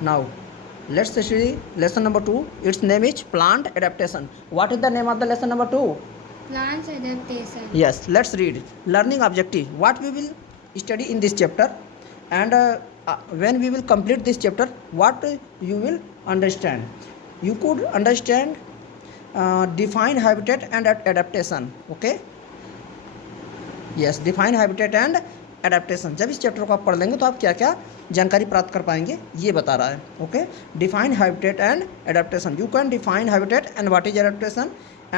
Now, let's study lesson number 2. Its name is plant adaptation. What is the name of the lesson number 2? Plants adaptation. Yes, let's read it. Learning objective. What we will study in this chapter, and when we will complete this chapter, what you will understand. You could understand define habitat and adaptation. Okay. Yes, define habitat and adaptation. जब इस chapter को आप पढ़ लेंगे तो आप क्या क्या जानकारी प्राप्त कर पाएंगे ये बता रहा है. Okay, define habitat and adaptation. You can define habitat and what is adaptation,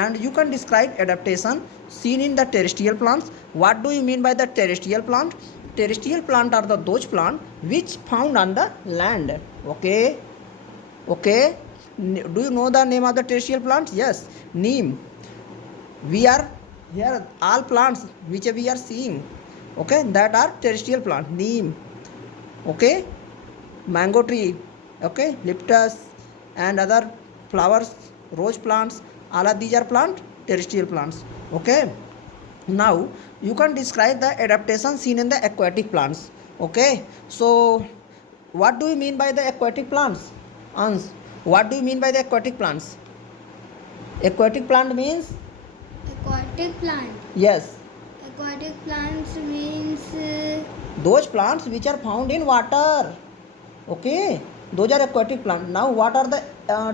and you can describe adaptation seen in the terrestrial plants. What do you mean by the terrestrial plant? Terrestrial plant are those plant which found on the land. Okay, do you know the name of the terrestrial plant? Yes, neem. We are here all plants which we are seeing, okay, that are terrestrial plant. Neem, okay, mango tree, okay, Liptus and other flowers, rose plants, all of these are plant terrestrial plants. Okay, now you can describe the adaptation seen in the aquatic plants. Okay, so what do you mean by the aquatic plants? Ans, what do you mean by the aquatic plants? Aquatic plant means Aquatic plant. yes, Aquatic plants means those plants which are found in water. Okay, those are aquatic plant. Now what are the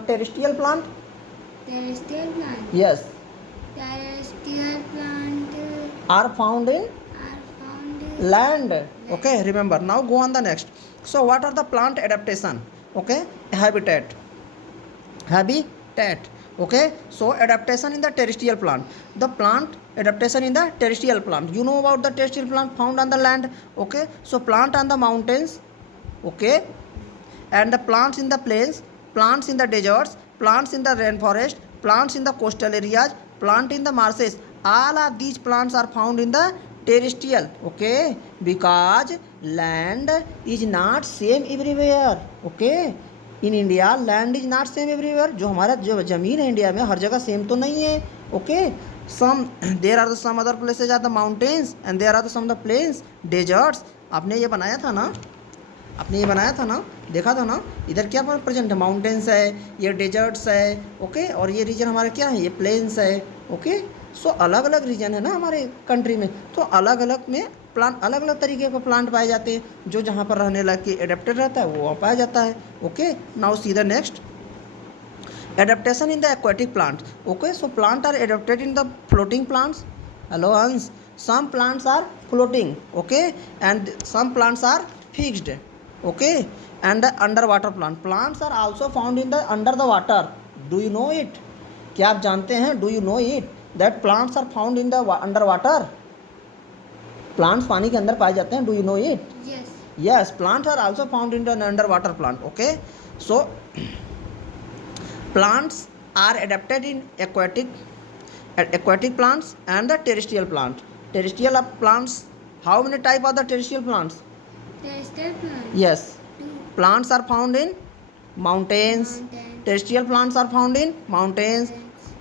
terrestrial plant? terrestrial plant. Yes, Terrestrial plant are found in are found in land. Okay, remember. Now go on the next. So what are the plant adaptation? Okay, habitat. Okay, so adaptation in the terrestrial plant. The plant adaptation in the terrestrial plant. You know about the terrestrial plant found on the land. Okay, so plant on the mountains. Okay, and the plants in the plains, plants in the deserts, plants in the rainforest, plants in the coastal areas, plant in the marshes. All of these plants are found in the terrestrial. Okay, because land is not same everywhere. Okay, in India land is not same everywhere. जो हमारा जो ज़मीन है India में हर जगह same तो नहीं है. Okay, some there are the some other places are the mountains and there are the some the plains, deserts. आपने ये बनाया था ना, देखा था ना. इधर क्या प्रेजेंट है? माउंटेन्स है, ये डेजर्ट्स है. ओके, और ये रीजन हमारा क्या है? ये प्लेन्स है. ओके, सो अलग अलग रीजन है ना हमारे कंट्री में, तो अलग अलग में प्लांट, अलग अलग तरीके के प्लांट पाए जाते हैं. जो जहाँ पर रहने लायक के एडेप्टेड रहता है वो वहाँ पाया जाता है. Okay, now see the next. Adaptation in the aquatic plants. Okay, so plants are adapted in the floating plants. Hello Hans, some plants are floating, okay, and some plants are fixed. Okay, and the underwater plants are also found in the under the water. Do you know it? क्या आप जानते हैं? Do you know it that plants are found in the underwater? Plants पानी के अंदर पाए जाते हैं. Do you know it? yes. Yes, plants are also found in the underwater plant. Okay, so plants are adapted in aquatic plants and the terrestrial plant. Terrestrial plants, how many type are the terrestrial plants? Terrestrial plant. Yes, Two. plants are found in mountains. Mountains. Terrestrial plants are found in mountains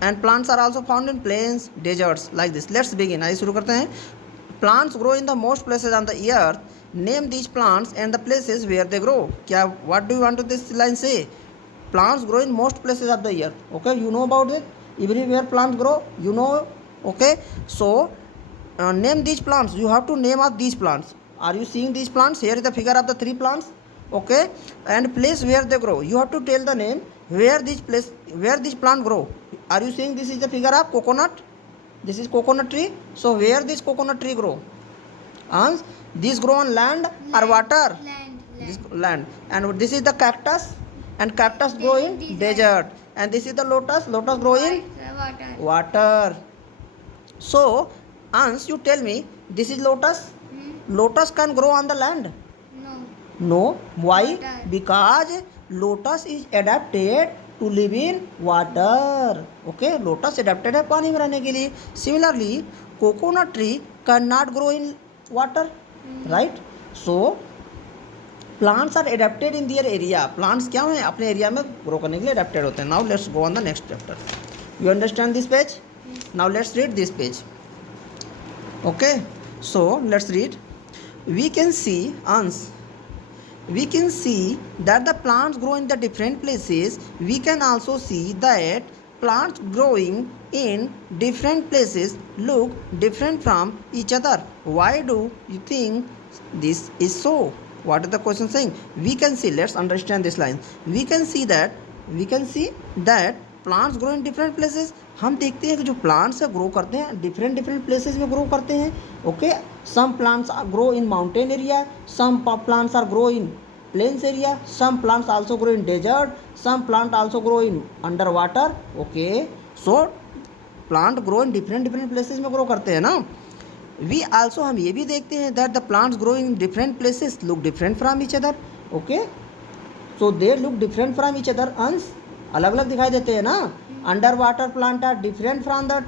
and plants are also found in plains, deserts, like this. Let's begin. आइए शुरू करते हैं. Plants grow in the most places on the earth. Name these plants and the places where they grow. क्या, what do you want to this line say? Plants grow in most places of the earth. Okay, you know about it. Everywhere plants grow, you know. Okay, so name these plants. You have to name of these plants. Are you seeing these plants? Here is the figure of the 3 plants. Okay, and place where they grow. You have to tell the name where this plant grow. Are you seeing this is the figure of coconut? This is coconut tree. So where this coconut tree grow? And this grow on land or water? Land. This land. And this is the cactus, and cactus grow in desert. And this is the lotus grow in Water. water. So Ans, you tell me, this is lotus. Lotus can grow on the land? No. Why? Water. Because lotus is adapted to live in water. Okay, lotus adapted है पानी में रहने के लिए. Similarly, coconut tree cannot grow in water, right? So plants are adapted in their area. Plants क्या हैं? अपने area में ग्रो करने के लिए adapted होते हैं. Now let's go on the next chapter. You understand this page? Now let's read this page. Okay, so let's read. We can see ants we can see that the plants grow in the different places. We can also see that plants growing in different places look different from each other. Why do you think this is so? What is the question saying? We can see, let's understand this line. We can see that plants grow in different places. हम देखते हैं कि जो plants है grow करते हैं different places में grow करते हैं. Okay, some plants grow in mountain area, some plants are grow in plains area, some plants also grow in desert, some plant also grow in underwater. Okay, so plant grow in different places में grow करते हैं ना. We also हम ये भी देखते हैं that the plants growing in different places look different from each other. Okay, so they look different from each other. अंश अलग अलग दिखाई देते हैं ना. Underwater plant are different from the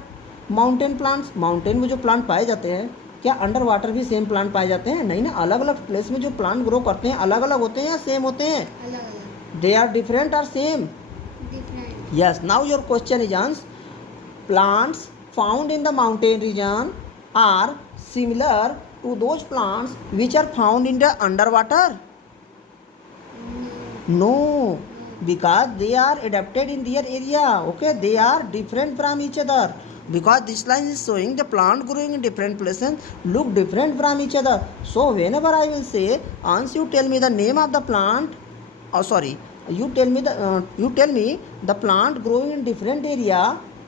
mountain plants. Mountain में जो plant पाए जाते हैं, क्या अंडर वाटर भी सेम प्लांट पाए जाते हैं? नहीं ना, अलग अलग प्लेस में जो प्लांट ग्रो करते हैं अलग अलग होते हैं या सेम होते हैं? अलग अलग. दे आर डिफरेंट और same? Different. Yes. Now your question is ans, plants found in the mountain region are similar to those plants which are found in the under water? No, because they are adapted in their area. Okay, they are different from each other. Because this line is showing the plant growing in different places look different from each other. So whenever I will say, once you tell me the name of the plant, you tell me the plant growing in different area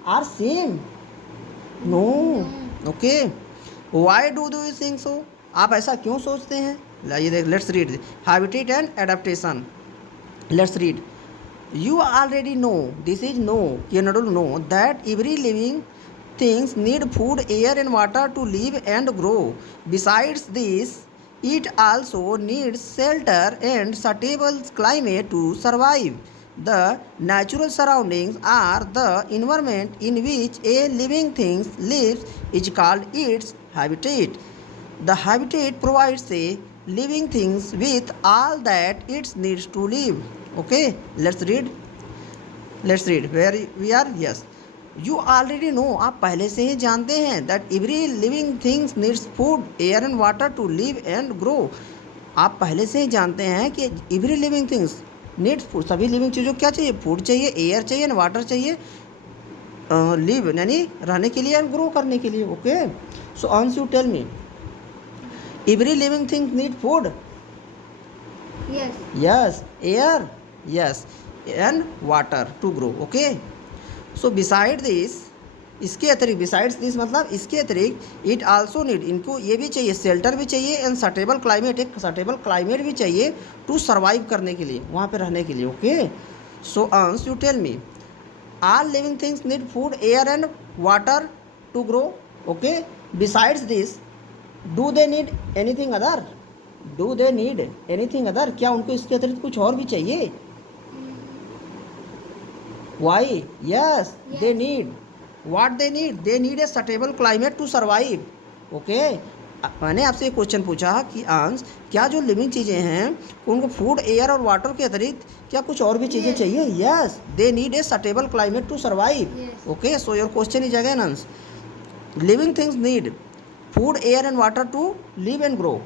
are same. No. Okay. Why do you think so? आप ऐसा क्यों सोचते हैं? ये देख, let's read habitat and adaptation. Let's read. You already know, this is no, you know that every living things need food, air and water to live and grow. Besides this, it also needs shelter and suitable climate to survive. The natural surroundings are the environment in which a living thing lives is called its habitat. The habitat provides a living things with all that it needs to live. Okay, let's read. Where we are? Yes. You already know, आप पहले से ही जानते हैं that every living thing needs food, air and water to live and grow. आप पहले से ही जानते हैं कि every living things needs food. सभी लिविंग चीज़ों को क्या चाहिए? फूड चाहिए, एयर चाहिए एंड वाटर चाहिए लिव यानी रहने के लिए एंड ग्रो करने के लिए. Okay, so Ansh you tell me, every living thing need food? Yes. Yes. Air? Yes. And water to grow. Okay. So beside this, इसके अतिरिक्त, बिसाइड्स दिस मतलब इसके अतिरिक्त, इट आल्सो नीड, इनको ये भी चाहिए, शेल्टर भी चाहिए एंड सटेबल क्लाइमेट, एक सटेबल क्लाइमेट भी चाहिए टू सर्वाइव करने के लिए, वहाँ पे रहने के लिए. Okay, so Ansh you tell me, all living things need food, air and water to grow. Okay, besides this do they need anything other? Do they need anything other? क्या उनको इसके अतिरिक्त कुछ और भी चाहिए? Why? Yes, they need. What they need? They need a suitable climate to survive. Okay, मैंने आपसे एक क्वेश्चन पूछा कि अंश, क्या जो लिविंग चीज़ें हैं उनको फूड, एयर और वाटर के अतिरिक्त क्या कुछ और भी चीज़ें चाहिए? Yes, they need a suitable climate to survive. Okay, so your question is again Ansh, living things need food, air and water to live and grow.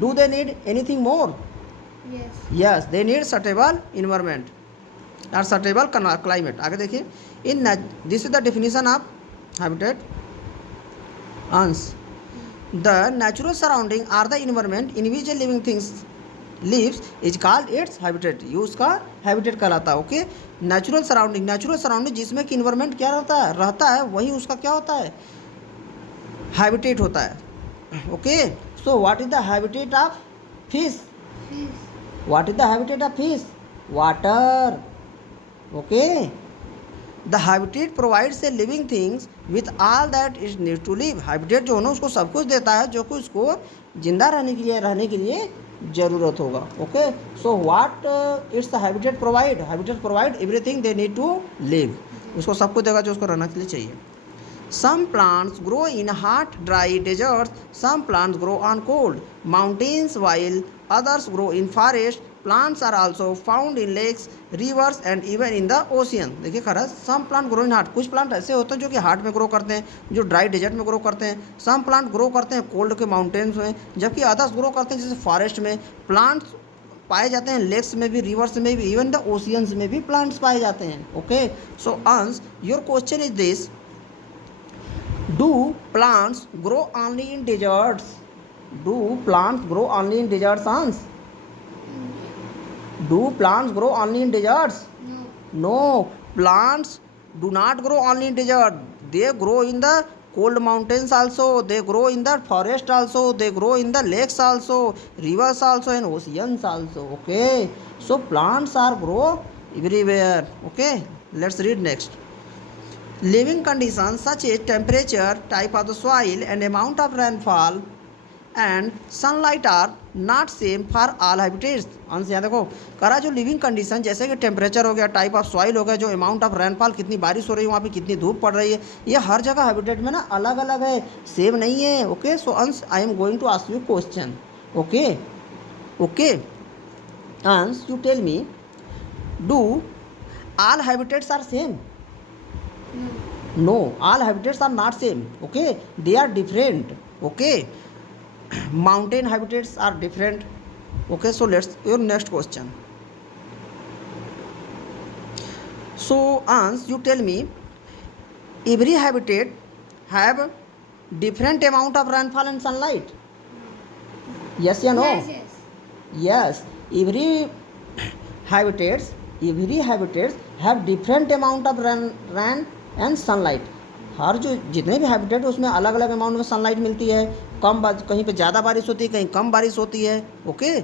Do they need anything more? Yes, they need suitable environment और suitable climate. आगे देखिए, in this is the definition of habitat. Ansh, the natural surrounding are the environment in which a living things lives is called its habitat. ये उसका habitat कहलाता है. Okay, natural surrounding जिसमें कि environment क्या रहता है वही उसका क्या होता है? हैबिटेट होता है. Okay, so what is the habitat of fish? What is the habitat of fish? Water. Okay, the habitat provides a living things with all that it need to live. Habitat जो है ना उसको सब कुछ देता है जो कि उसको जिंदा रहने के लिए ज़रूरत होगा. Okay, so what it's the habitat provide? Habitat provide everything they need to live. उसको सब कुछ देगा जो उसको रहने के लिए चाहिए. Some plants grow in hot, dry deserts. Some plants grow on cold mountains, while others grow in forests. Plants are also found in lakes, rivers and even in the ocean. देखिए खरा, some plant grow in hot. कुछ plant ऐसे होते हैं जो कि heart में grow करते हैं, जो ड्राई डेजर्ट में ग्रो करते हैं. some plant ग्रो करते हैं कोल्ड के माउंटेन्स में, जबकि अदर्स ग्रो करते हैं जैसे फॉरेस्ट में. प्लांट्स पाए जाते हैं लेक्स में भी, रिवर्स में भी, इवन द ओशियंस में भी प्लांट्स पाए जाते हैं. ओके, सो अंश your question is this, do plants grow only in desserts? Do plants grow only in desserts अंश? Do plants grow only in deserts? No. No, plants do not grow only in desert. They grow in the cold mountains also. They grow in the forest also. They grow in the lakes also, rivers also, and oceans also. Okay, so plants are grow everywhere. Okay, let's read next. Living conditions such as temperature, type of the soil, and amount of rainfall and sunlight are not same for all habitats. Ansh यहाँ देखो करा जो living condition जैसे कि temperature हो गया, type of soil हो गया, जो अमाउंट ऑफ रेनफॉल, कितनी बारिश हो रही है वहाँ पे, कितनी धूप पड़ रही है, ये हर जगह हैबिटेट में ना अलग अलग है, सेम नहीं है. Okay, so Ansh I am going to ask you question. Okay okay Ansh you tell me, do all habitats are same? No. No, all habitats are not same. Okay, they are different. Okay, mountain habitats are different. Okay, so let's your next question. So Ans, you tell me, every habitat have different amount of rainfall and sunlight? Yes or no? Yes, yes. Yes, every habitats have different amount of rain and sunlight. हर जो जितने भी habitat है उसमें अलग अलग amount में sunlight मिलती है, कहीं पे ज़्यादा बारिश होती है, कहीं कम बारिश होती है. Okay,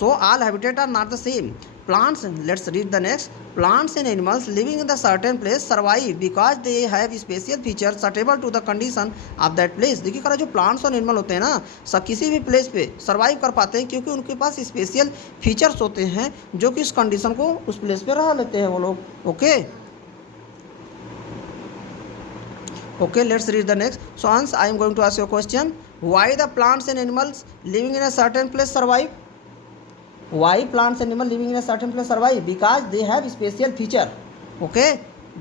so all habitat are not the same. Plants, let's read the next. Plants and animals living in the certain place survive because they have special feature suitable to the condition of that place. देखिए करा जो plants और animal होते हैं ना, सब किसी भी प्लेस पे सर्वाइव कर पाते हैं क्योंकि उनके पास स्पेशल फीचर्स होते हैं जो कि उस कंडीशन को उस प्लेस पे रह लेते हैं वो लोग. Okay Okay, let's read the next. So Hans, I am going to ask you a question. Why the plants and animals living in a certain place survive? Why plants and animals living in a certain place survive? Because they have special feature. Okay,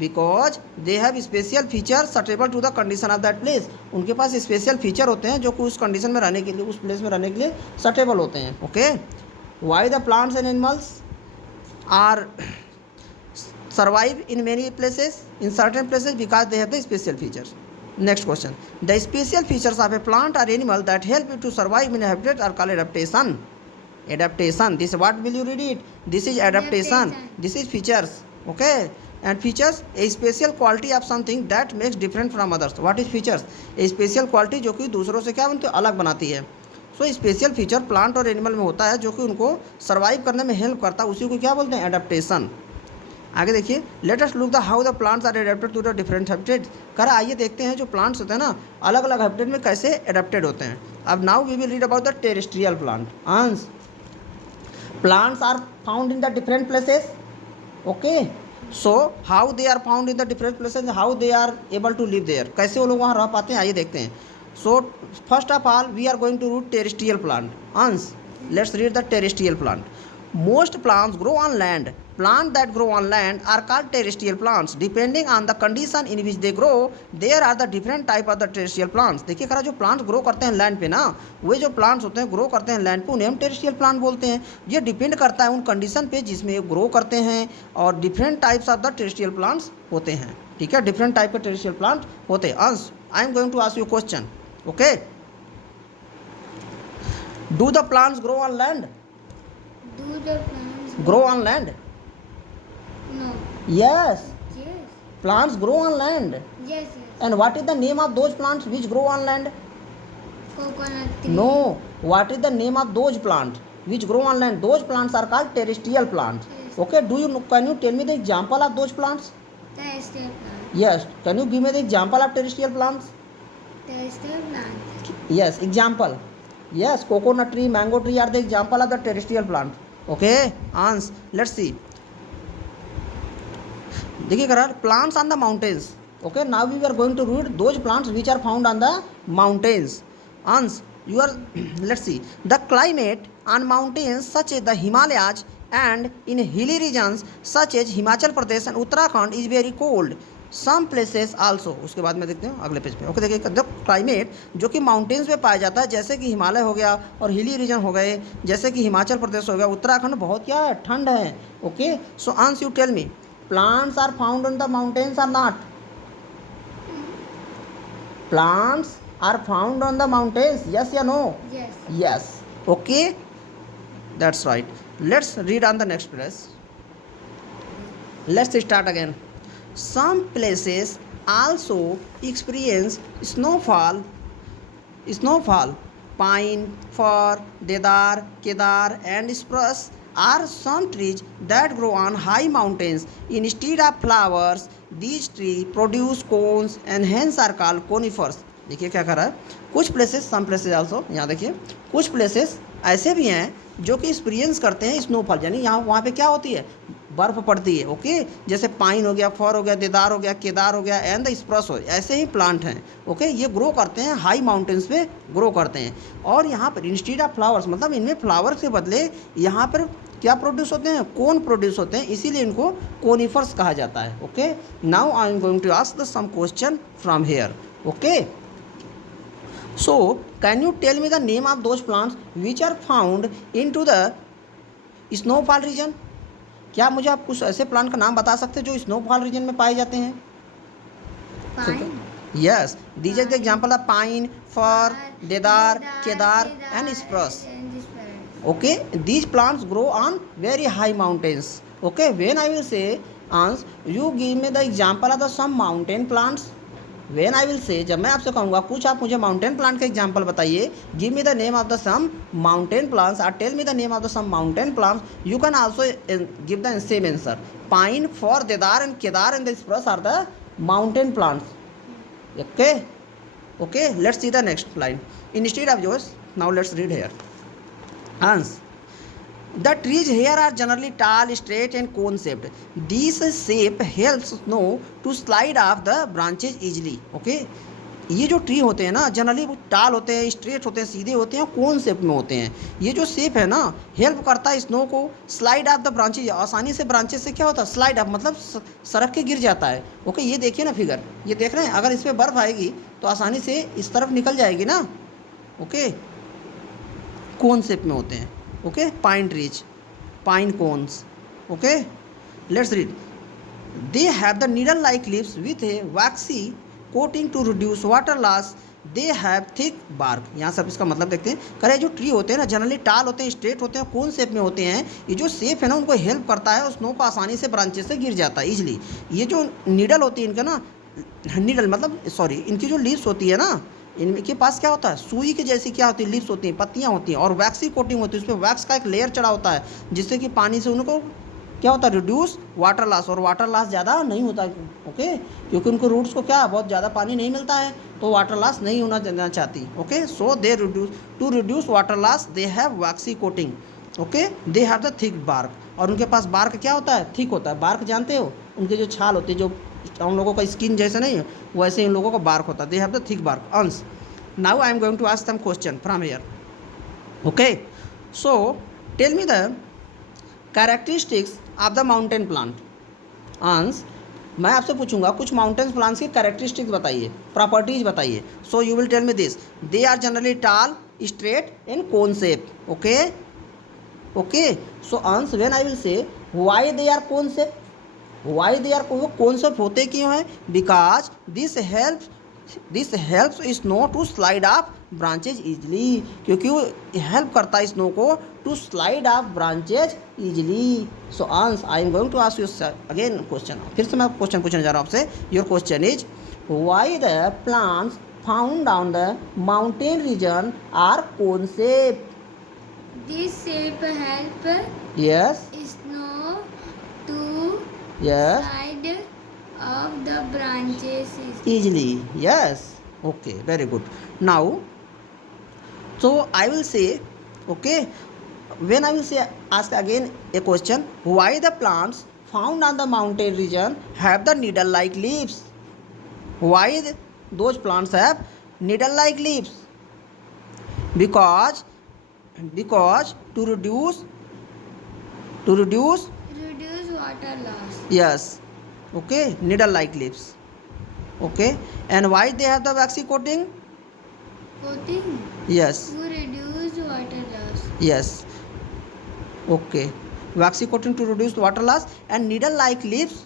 because they have special feature suitable to the condition of that place. उनके पास special feature होते हैं जो कि उस condition में रहने के लिए, उस प्लेस में रहने के लिए suitable होते हैं. Okay, why the plants and animals are survive in many places, in certain places, because they have the special features. Next question. The special features of a plant or animal that help it to survive in a habitat are called adaptation. Adaptation. This, what will you read it? This is adaptation. This is features. Okay. And features, a special quality of something that makes different from others. What is features? A special quality जो कि दूसरों से क्या बनती है, अलग बनाती है. सो स्पेशल फीचर प्लांट और एनिमल में होता है जो कि उनको सर्वाइव करने में हेल्प करता है, उसी को क्या बोलते हैं, एडेप्टेशन. आगे देखिए, let us look the how the plants are adapted to the different habitat. करा आइए देखते हैं जो प्लांट्स होते हैं ना अलग अलग हैबिटेट में कैसे एडेप्टेड होते हैं. अब now we will read about the terrestrial plant. Ans, plants are found in the different places. Okay, so how they are found in the different places, how they are able to live there, कैसे वो लोग वहाँ रह पाते हैं, आइए देखते हैं. So first of all we are going to root terrestrial plant. Ans, let's read the terrestrial plant. Most plants grow on land. Plants that grow on land are called terrestrial plants. Depending on the condition in which they grow, there are the different type of the terrestrial plants. देखिए करा जो plants grow करते हैं land पे ना, वे जो plants होते हैं ग्रो करते हैं लैंड पे, उन्हें हम टेरेस्ट्रियल प्लांट बोलते हैं. ये डिपेंड करता है उन कंडीशन पे जिसमें ये ग्रो करते हैं, और different types of the terrestrial plants होते हैं. ठीक है, डिफरेंट टाइप के टेरेस्ट्रियल प्लांट होते हैं. Ansh, I am going to ask you question. Okay, do the plants grow on land? Do the plants Grow on land? No. Yes, Yes. plants grow on land. Yes, yes. And what is the name of those plants which grow on land? Coconut tree. No, what is the name of those plants which grow on land? Those plants are called terrestrial plants. Yes. Okay, can you tell me the example of those plants? Terrestrial plant. Yes, can you give me the example of terrestrial plants? Terrestrial plant. Yes, example. Yes, coconut tree, mango tree are the example of the terrestrial plant. Okay, Ans, let's see. देखिए करार plants on the mountains. Okay, now we are going to read those plants which are found on the mountains. Ans, you are let's see. The climate on mountains such as the Himalayas and in hilly regions such as Himachal Pradesh and Uttarakhand is very cold. Some places also, उसके बाद में देखते हैं अगले page पे। Okay, देखिए the climate जो कि माउंटेन्स पे पाया जाता है, जैसे कि हिमालय हो गया और हिली रीजन हो गए, जैसे कि हिमाचल प्रदेश हो गया, उत्तराखंड, बहुत क्या है, ठंड है। Okay, so Ansh you tell me, plants are found on the mountains are not? Plants are found on the mountains, yes या no? Yes. Yes. Okay. That's right. Let's read on the next place. Let's start again. Some places also experience snowfall. Snowfall. Pine, fir, deodar, kedar, and spruce are some trees that grow on high mountains. Instead of flowers, these trees produce cones and hence are called conifers. देखिए क्या कर रहा है, कुछ places, सम places also, यहाँ देखिए कुछ places ऐसे भी हैं जो कि एक्सपीरियंस करते हैं स्नोफॉल, यानी यहाँ वहाँ पे क्या होती है, बर्फ़ पड़ती है। ओके, जैसे पाइन हो गया, फर हो गया, देदार हो गया, केदार हो गया, एंड द स्प्रस हो, ऐसे ही प्लांट हैं। ओके, ये ग्रो करते हैं हाई माउंटेन्स पे ग्रो करते हैं। और यहाँ पर इंस्टीड ऑफ फ्लावर्स, मतलब इनमें फ्लावर्स के बदले यहाँ पर क्या प्रोड्यूस होते हैं, कोन प्रोड्यूस होते हैं, इसीलिए इनको कोनिफर्स कहा जाता है। Okay, now I am going to ask the some question from here. Okay, so can you tell me the name of those plants which are found into the snowfall region? क्या मुझे आप कुछ ऐसे plant का नाम बता सकते हैं जो स्नोफॉल रीजन में पाए जाते हैं? Pine. Yes, these are the example of pine, fir, deodar, kedar, and spruce. And spruce. Okay, these plants grow on very high mountains. Okay, when I will say Ans, you give me the example of the some mountain plants. When I will say, जब मैं आपसे कहूँगा कुछ आप मुझे mountain plant का example बताइए, give me the name of the some mountain plants और tell me the name of the some mountain plants, you can also give the same answer. Pine, fir, देदार and cedar and the spruce are the mountain plants. Okay, okay, let's see the next line instead of yours. Now let's read here. Ans, the trees here are generally tall, straight and cone shaped. This shape helps snow to slide off the branches easily. Okay, ये जो tree होते हैं ना, generally वो टाल होते हैं, straight होते हैं, सीधे होते हैं, कोन शेप में होते हैं। ये जो शेप है ना, हेल्प करता है स्नो को स्लाइड ऑफ द ब्रांचेज, आसानी से ब्रांचेज से क्या होता है, स्लाइड ऑफ, मतलब सड़क के गिर जाता है। ओके, ये देखिए ना फिगर, ये देख रहे हैं, अगर इस पर बर्फ़ आएगी तो आसानी से इस तरफ निकल जाएगी ना। ओके, कोन शेप में होते हैं। Okay, pine trees, pine cones. Okay, let's read. They have the needle like leaves with a waxy coating to reduce water loss. They have thick bark. यहाँ सब इसका मतलब देखते हैं। करे जो ट्री होते हैं ना, जनरली टाल होते हैं, स्ट्रेट होते हैं, कौन शेप में होते हैं, ये जो शेप है ना उनको हेल्प करता है, स्नो को आसानी से ब्रांचेस से गिर जाता है ईजिली। ये जो नीडल होती है इनका ना, नीडल मतलब सॉरी, इनकी जो लीव्स होती है ना, इनके पास क्या होता है, सुई के जैसी क्या होती है, लिप्स होती हैं, पत्तियां होती हैं, और वैक्सी कोटिंग होती है, उस पर वैक्स का एक लेयर चढ़ा होता है, जिससे कि पानी से उनको क्या होता है, रिड्यूस वाटर लॉस, और वाटर लॉस ज़्यादा नहीं होता। ओके, क्योंकि उनको रूट्स को क्या बहुत ज़्यादा पानी नहीं मिलता है, तो वाटर लॉस नहीं होना देना चाहती। Okay, so they reduce water loss they have waxy coating. Okay, they have the thick bark, और उनके पास बार्क क्या होता है, थिक होता है। बार्क जानते हो, उनके जो छाल होती है, जो हम लोगों का स्किन जैसे नहीं है वैसे इन लोगों का बार्क होता है। They have the thick bark. Ansh, now I am going to ask some question from here. Okay, so tell me the characteristics of the mountain plant. Ansh, मैं आपसे पूछूंगा कुछ माउंटेन प्लांट्स की कैरेक्टरिस्टिक्स बताइए, प्रॉपर्टीज बताइए। So you will tell me this, they are generally tall, straight and cone shape. Okay, okay, so Ansh, when I will say why they are cone shape, why they are cone shape होते क्यों हैं, because this helps snow to slide off branches easily, क्योंकि वो help करता है snow को to slide off branches easily. So Ansh, I am going to ask you again question, फिर से मैं क्वेश्चन पूछने जा रहा हूँ आपसे। Your question is, why the plants found on the mountain region are cone shape? This shape help yes, snow to yes, slide off the branches. easily. Yes, okay, very good. Now, so I will say, okay, when I will say, ask again a question, why the plants found on the mountain region have the needle like leaves? Why those plants have needle like leaves? Because to reduce Reduce water loss. yes, okay, needle like leaves. Okay, and why they have the waxy coating? Coating Yes, to reduce water loss. yes. Okay, waxy coating to reduce water loss. And needle like leaves,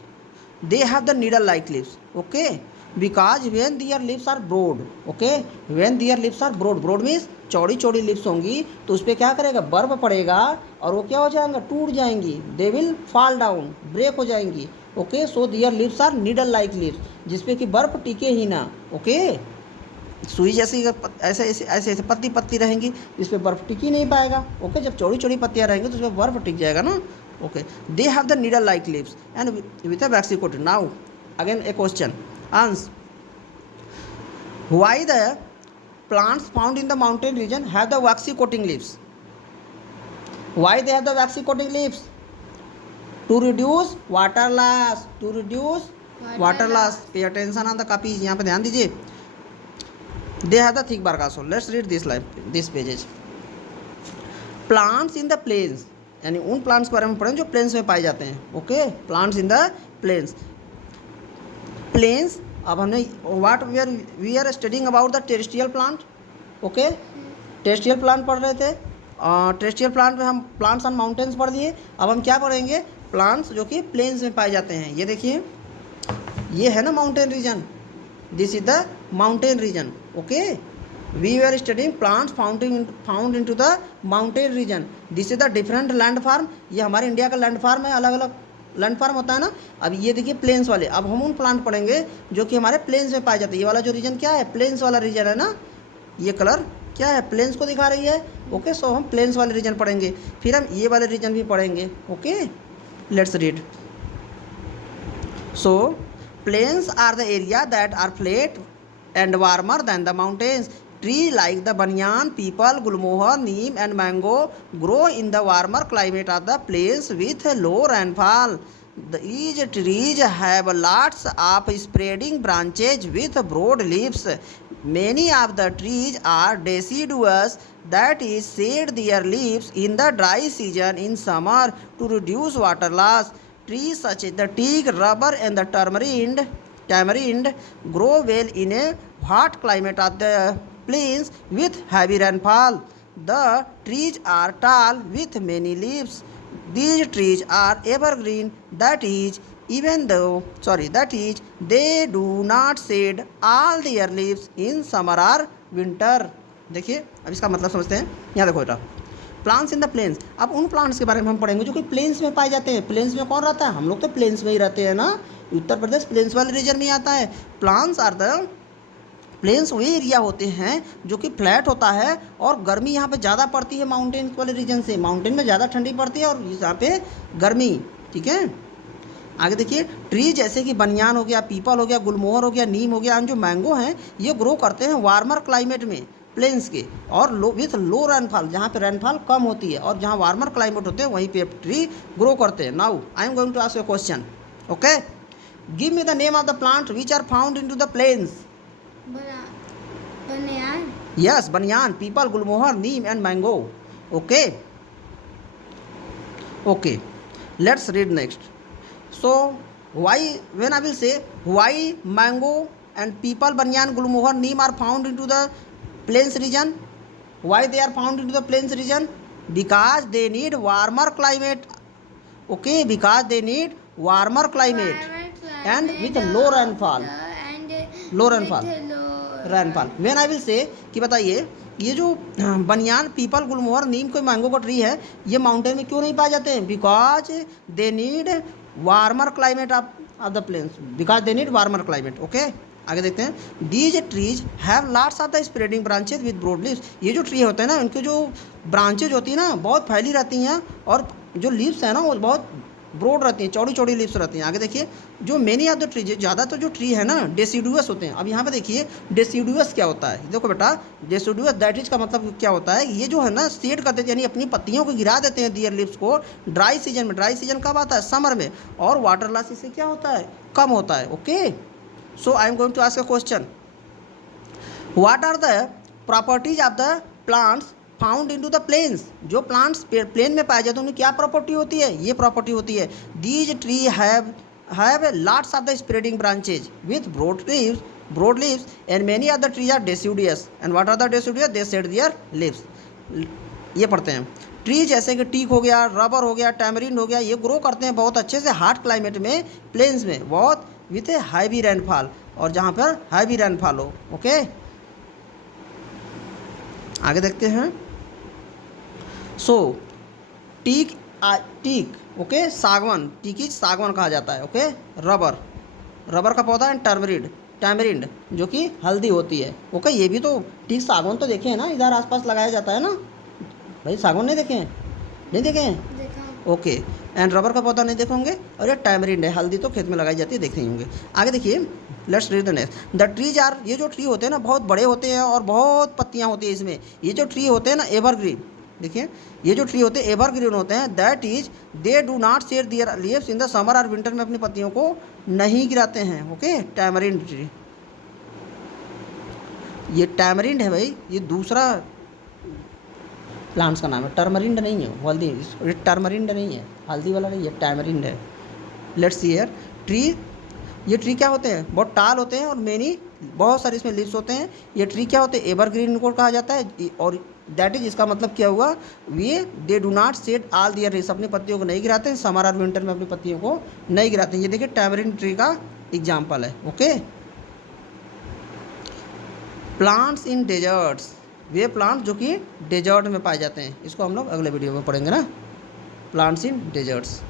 they have the needle like leaves. Okay, because when their leaves are broad, okay, when their leaves are broad means चौड़ी चौड़ी lips होंगी तो उस पर क्या करेगा, बर्फ पड़ेगा और वो क्या हो जाएंगे, टूट जाएंगी, they will fall down, break हो जाएंगी. Okay, so their leaves are needle like leaves, जिसपे कि बर्फ टिके ही ना. ओके, सुई जैसी ऐसे ऐसे ऐसे ऐसे पतली पतली रहेंगी, इस पर बर्फ टिक ही नहीं पाएगा. ओके, जब चौड़ी चौड़ी पत्तियाँ रहेंगी तो उस पर बर्फ टिक जाएगा ना. Okay, they have the needle like lips and with a vaccine coated. Now again A question, answer. Why the plants found in the mountain region have the waxy coating leaves? Why they have the waxy coating leaves? To reduce water loss. To reduce water loss. Pay attention on the copy. यहाँ पे ध्यान दीजिए. They have the thick bark also. Let's read this line, this pages. Plants in the plains, यानी उन plants के बारे में पढ़ें जो प्लेन्स में पाए जाते हैं. Okay, plants in the plains. Plains, अब हमने what we are studying about the terrestrial plant. Okay, terrestrial plant पढ़ रहे थे. टेरेस्ट्रियल प्लांट में हम प्लांट्स ऑन माउंटेन्स पढ़ लिए. अब हम क्या पढ़ेंगे, प्लांट्स जो कि प्लेन्स में पाए जाते हैं. ये देखिए, ये है ना mountain region, this is the mountain region. Okay, we are studying plants found in to the mountain region. This is the different land form. ये हमारे इंडिया का लैंड फार्म है, अलग अलग लैंड फार्म होता है ना. अब ये देखिए प्लेन्स वाले. अब हम उन प्लांट पढ़ेंगे जो कि हमारे प्लेन्स में पाए जाते हैं. ये वाला जो रीजन क्या है, प्लेन्स वाला रीजन है ना. ये कलर क्या है, प्लेन्स को दिखा रही है. ओके, सो हम प्लेन्स वाले रीजन पढ़ेंगे, फिर हम ये वाले रीजन भी पढ़ेंगे. Okay, let's read. So plains are the area that are flat and warmer than the mountains. Tree like the banyan, peepal, gulmohar, neem and mango grow in the warmer climate of the plains with low rainfall. These trees have lots of spreading branches with broad leaves. Many of the trees are deciduous, that is, shed their leaves in the dry season in summer to reduce water loss. Trees such as the teak, rubber and the tamarind grow well in a hot climate of the plains with heavy rainfall. The trees are tall with many leaves. These trees are evergreen, that is, they do not shed all their leaves in summer or winter. देखिए, अब इसका मतलब समझते हैं. यहाँ देखो बेटा, plants in the planes. अब उन प्लांट्स के बारे में हम पढ़ेंगे जो कि प्लेन्स में पाए जाते हैं. प्लेन्स में कौन रहता है, हम लोग तो प्लेन्स में ही रहते हैं ना. उत्तर प्रदेश प्लेन्स वाले रीजन में आता है. प्लांट्स आर द प्लेन्स वही एरिया होते हैं जो कि फ्लैट होता है और गर्मी यहाँ पे ज़्यादा पड़ती है माउंटेन वाले रीजन से. माउंटेन में ज़्यादा ठंडी पड़ती है और यहाँ पे गर्मी. ठीक है, आगे देखिए. ट्री जैसे कि बनियान हो गया, पीपल हो गया, गुलमोहर हो गया, नीम हो गया, जो मैंगो हैं ये ग्रो करते हैं वार्मर क्लाइमेट में प्लेन्स के, और विथ लो रेनफॉल, जहाँ पे रेनफॉल कम होती है और जहाँ वार्मर क्लाइमेट होते हैं वहीं पे ट्री ग्रो करते हैं. Now I am going to ask you question. Okay, give me the name of the plant which are found in to the plains. Banyan. Yes, banyan, peepal, gulmohar, neem and mango. Okay. Okay. Let's read next. So, why, when I will say why mango and peepal, banyan, gulmohar, neem are found into the plains region? Why they are found into the plains region? Because they need warmer climate. Okay, because they need warmer climate and with low rainfall. Low rainfall. Rainfall. When I will से कि बताइए, ये जो बनियान, people, गुलमोहर, नीम, कोई mango का tree है, ये माउंटेन में क्यों नहीं पाए जाते हैं? Because they need warmer climate of the plains. Because they need warmer climate. Okay, आगे देखते हैं. These trees have lots of the spreading branches with broad leaves. ये जो ट्री होते हैं ना, उनके जो ब्रांचेज होती है ना बहुत फैली रहती हैं और जो लीव्स हैं ना वो बहुत ब्रॉड रहती हैं, चौड़ी चौड़ी लीव्स रहती हैं. आगे देखिए, जो मेनी ऑफ द ट्री, ज़्यादा तो जो ट्री है ना डेसिडुअस होते हैं. अब यहाँ पे देखिए डेसिडुअस क्या होता है. देखो बेटा, डेसिडुअस दैट इज का मतलब क्या होता है, ये जो है ना शेड कर देते हैं, यानी अपनी पत्तियों को गिरा देते हैं दियर लीव्स को ड्राई सीजन में. ड्राई सीजन कब आता है? समर में. और वाटर लॉस इससे क्या होता है? कम होता है. Okay, so I am going to ask a question. What are the properties of the plants found in to the plains. जो प्लांट्स प्लेन में पाए जाते हैं उनकी क्या प्रॉपर्टी होती है? ये प्रॉपर्टी होती है. These tree have have a lots of the spreading branches with broad leaves, and many other trees are deciduous. And what are the deciduous? They shed their leaves. ये पढ़ते हैं। ट्री जैसे कि टीक हो गया, rubber हो गया, tamarind हो गया, ये ग्रो करते हैं बहुत अच्छे से हॉट क्लाइमेट में, प्लेन्स में, बहुत विथ ए हैवी रेनफॉल, और जहाँ पर हैवी रेनफॉल हो। ओके, आगे देखते हैं। सो टीक ओके, सागवान, टीकी सागवान कहा जाता है। ओके, रबर का पौधा एंड टैमरिंड जो कि हल्दी होती है। ओके, ये भी तो टीक सागवान तो देखे हैं ना, इधर आसपास लगाया जाता है ना भाई, सागवान नहीं देखे हैं? नहीं देखे हैं? देखा। ओके, एंड रबर का पौधा नहीं देखे होंगे, और ये टैमरिंड है, हल्दी तो खेत में लगाई जाती है, देखे ही होंगे। आगे देखिए, let's read the next. The trees are, ये जो ट्री होते हैं ना बहुत बड़े होते हैं और बहुत पत्तियाँ होती हैं इसमें। ये जो ट्री होते हैं ना एवरग्रीन, देखिए ये जो ट्री होते हैं एवरग्रीन होते हैं। That is they do not shade there leaves in the summer और विंटर में, अपनी पत्तियों को नहीं गिराते हैं। ओके, टैमरिंड ट्री, ये टैमरिंड है भाई, ये दूसरा प्लांट्स का नाम है, टर्मरिंड नहीं है, हल्दी, ये टर्मरिंड नहीं है, हल्दी वाला नहीं है, टैमरिंड है। लेट्स सी हियर, ट्री, ये ट्री क्या होते हैं? बहुत टाल होते हैं और मेनी, बहुत सारे इसमें लीव्स होते हैं। ये ट्री क्या होते हैं? एवरग्रीन को कहा जाता है, और दैट इज, इसका मतलब क्या हुआ? वे they do not shed all their leaves, अपनी पत्तियों को नहीं गिराते हैं, समर और विंटर में अपनी पत्तियों को नहीं गिराते हैं। ये देखिए टैमरिंड ट्री का एग्जाम्पल है। ओके, प्लांट्स इन डेजर्ट्स, वे प्लांट जो कि डेजर्ट में पाए जाते हैं, इसको हम लोग अगले वीडियो में पढ़ेंगे ना, plants in deserts.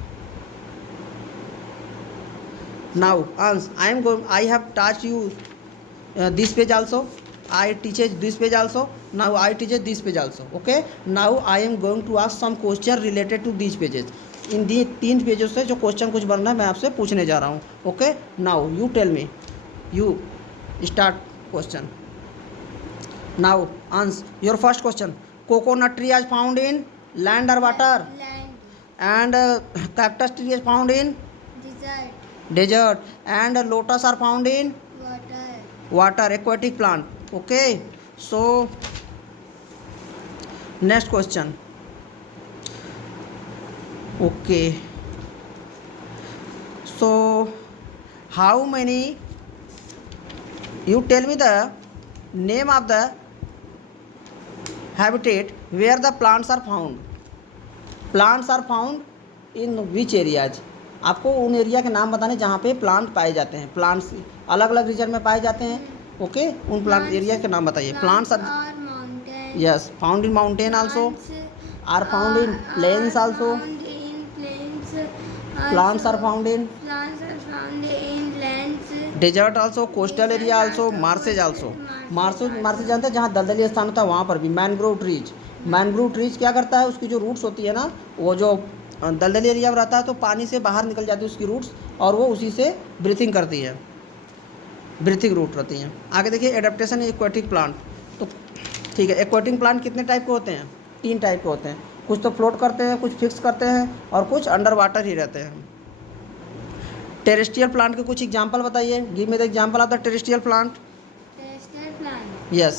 Now Ansh, I have touch you this page also, I teaches this page also, now I teaches this page also. Okay, now I am going to ask some question related to this pages. इन दी 3 पेजों से जो question कुछ बनना है मैं आपसे पूछने जा रहा हूँ। Okay, now you tell me, you start question. Now, Ans, your first question. Coconut tree is found in land or water? Land. And cactus tree is found in Desert. desert. And lotus are found in Water. water, aquatic plant. Okay. So, next question. Okay. So, how many? You tell me the name of the habitat where the plants are found. Plants are found in which areas? आपको उन area के नाम बताने जहाँ पे plant पाए जाते हैं। प्लांट्स अलग अलग रीजन में पाए जाते हैं। ओके, उन प्लांट एरिया के नाम बताइए। Plants are mountain. Yes found in mountain also, are found in plains also, Found in plains. Plants are found in Plants are found in lands. Desert also, coastal area also, marshes also. Marshes जानते हैं जहाँ दलदली स्थान होता है वहाँ पर भी। मैनग्रोव ट्रीज क्या करता है? उसकी जो रूट्स होती है ना, वो जो दलदली एरिया में रहता है तो पानी से बाहर निकल जाती है उसकी रूट्स, और वो उसी से ब्रीथिंग करती है, ब्रीथिंग रूट रहती हैं। आगे देखिए, एडेप्टेशन एक्वाटिक प्लांट। तो ठीक है, एक्वाटिक प्लांट कितने टाइप के होते हैं? 3 टाइप के होते हैं। कुछ तो फ्लोट करते हैं, कुछ फिक्स करते हैं, और कुछ अंडर वाटर ही रहते हैं। टेरेस्ट्रियल प्लांट के कुछ एग्जाम्पल बताइए। Give me the example of the terrestrial plant. Terrestrial plant. Yes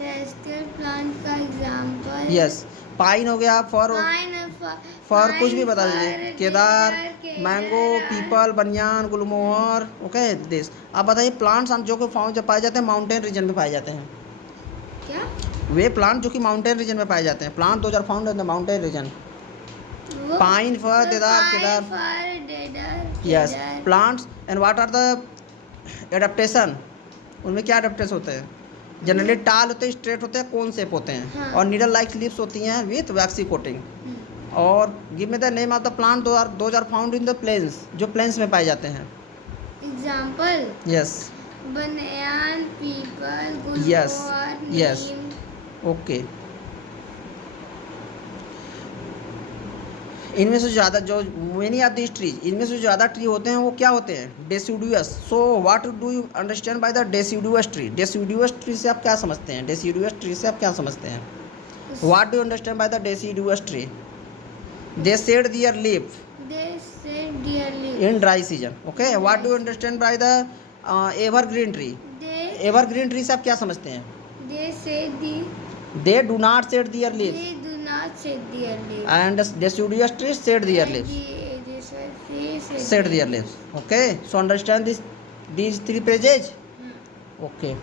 Terrestrial plant का example. यस, पाइन हो गया, फर कुछ भी बता दीजिए। केदार, मैंगो, पीपल, बनियान, गुलमोहर। Okay, this. आप बताइए प्लांट्स जो कि पाए जाते हैं माउंटेन रीजन में पाए जाते हैं। क्या? वे प्लांट जो कि माउंटेन रीजन में पाए जाते हैं। Plant 2 found in the mountain region. Pine, fir, देदार। Yes, plants. And what are the adaptation? उनमें क्या एडेप्टेशन होते हैं? जनरली टाल होते हैं, स्ट्रेट होते हैं, कोन शेप होते हैं, हाँ। और नीडल लाइक लीव्स होती हैं विथ वैक्सी कोटिंग। और give me the name of the plant those are found in the plains, जो प्लेन्स में पाए जाते हैं। Example. Yes Banyan, people, Yes. gulmohar, Yes. neem. ओके, इनमें से ज़्यादा जो मेनी ऑफ दिस ट्रीज, इनमें से ज़्यादा ट्री होते हैं वो क्या होते हैं? Deciduous. So what do you understand by the deciduous tree? Deciduous tree से आप क्या समझते हैं? डेसिडुअस ट्री से आप क्या समझते हैं? What do you understand by the deciduous tree? They shed their leaf They said dearly. In dry season. Okay, what do you understand by the evergreen tree? They evergreen tree से आप क्या समझते हैं? said they do not shed their leaves, they do not shed their leaves. And deciduous tree shed their leaves. This was set their lives. Okay, so understand these three pages. Okay.